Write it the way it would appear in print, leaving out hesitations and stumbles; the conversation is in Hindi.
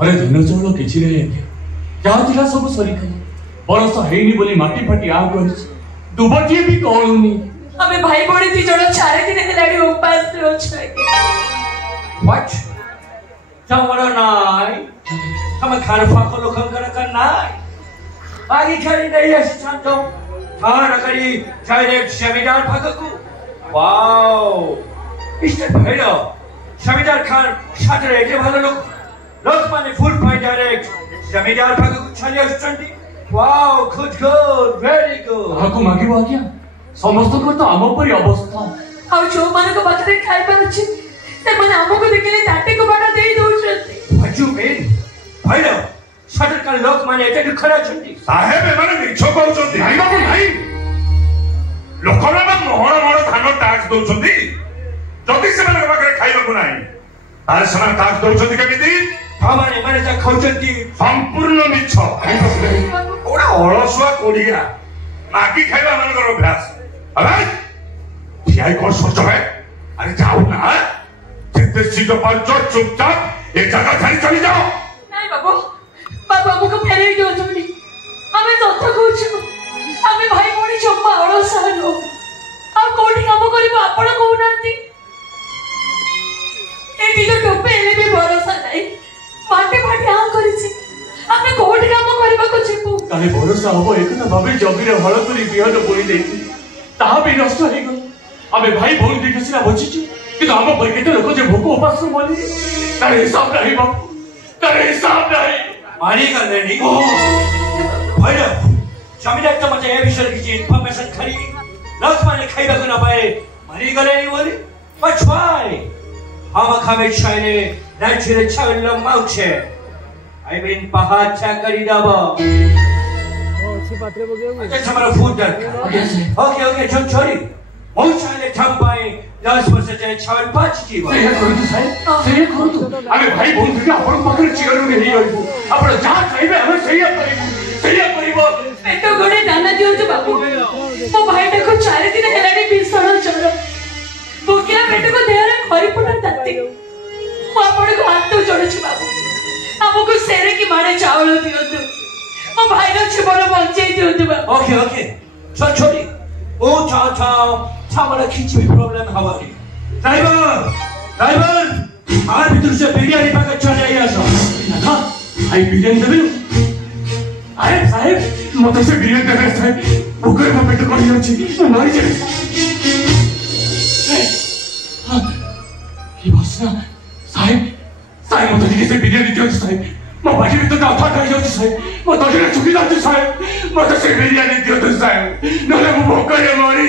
घरे धन चाउल किसी जहाँ थिला सब सरी बरस हैनी बोली माटी फाटी आ गई दुबटी भी कौलुनी हमें भाई बड़ी थी जोड़ो 4 दिन हेलाड़ी उपास रे अछि व्हाट चावल नाय हम खान फाको लोखन कर नाय आगे खड़ी नहीं है शांतो खान करी डायरेक्ट जमींदार फाको वाओ इष्ट भैलो जमींदार खान साथरे एके भालो लोक माने फुल पॉइंट डायरेक्ट जमींदार फाको छाली आछंती वाओ गुड वेरी गुड हाको मागिबो आज्ञा समस्त को तो आम परी अवस्था आ जो माने को बात रे खाइ पाछि से माने हमको देखले ताटे को बाटा देई दोछथि व्हाट यू मीन भाइलो सटर का लोक माने एटे खरा छंती साहेब एमाने मिछ कहउछंती भाई बाबू भाई लोकरा ना मोहर धान टैक्स दउछंती जति से माने पाखरे खाइबा को नाही तार सना टैक्स दउछंती केमिति हमारे माने जा खाउछंती संपूर्ण मिछ ओडा अलसुआ कोडिया माकी खाइबा मानकर अभ्यास अरे ठियाई कोन सोच है अरे जाओ ना जितने सीधो पर चुपचाप एक जगह छाड़ी चली जाओ नहीं बाबू बाबू हमको फेरे दियो जमनी हमें सत्य कहूछु हमें भाई मोड़ी चम्मा और सानो आ कोठी काम करिबो आपण कहू नांती ए दिलो टोपे एले भी भरोसा नहीं माटी फाटी आ करिछि हमें कोठी काम करबा को छिपु काले भरोसा हबो एकता भाबे जबीरे हळ करी बिहन बोली देती ता भी नष्ट हे गो आबे भाई भौन देखिसिना बचिछु किंतु हम पर केते लोक जे भूख उपास मली तारे हिसाब नहीं बापू तारे हिसाब नहीं मारी कर देनी भाइलो जमींदार तो मजे ए विषय की इन्फॉर्मेशन खरी लोक माने खाइबा को ना पाए मारी गले नहीं बोली व्हाट व्हाई हम खावे छाइले नेचुरल छाइल माउछे आई मीन पहाड़ छा करी दाबो अच्छा हमारा फूड दर ओके छम छोरी बहुत सारे थम पाए 10 वर्ष से छावल पाच की बात सही करू तो साहेब सही करू तो आबे भाई बोल के आपण पाखरे चिगरू नहीं होइबो आपण जहां चाहिबे हम सही करिबो पेटो गोडे दाना दियो तो बाबू मो भाई देखो 4 दिन हेलाडी बिसण चलो भूखिया पेट को देहरे खरी पुना ताती मो आपण को हाथ तो जोड़ छु बाबू हमको सेरे की माने चावल दियो तो मो भाई रो जीवन बंचे दियो तो बाबू ओके चल छोरी ओ चाओ हमारा खींच में प्रॉब्लम हमारी ड्राइवर आर भीतर से बिरयानी पाकर चले आइए सो ना आई बिरयानी देबे अरे साहेब मते से बिरयानी देबे साहेब ओकर में पेट करी अछि मो मारी जाय की बसना साहेब मते दिखे से बिरयानी दियो साहेब मो बाजी में तो अथा कर जाउ साहेब मो तो जने चुकी जाउ साहेब मते से बिरयानी दियो साहेब नले मो भोकरे मारी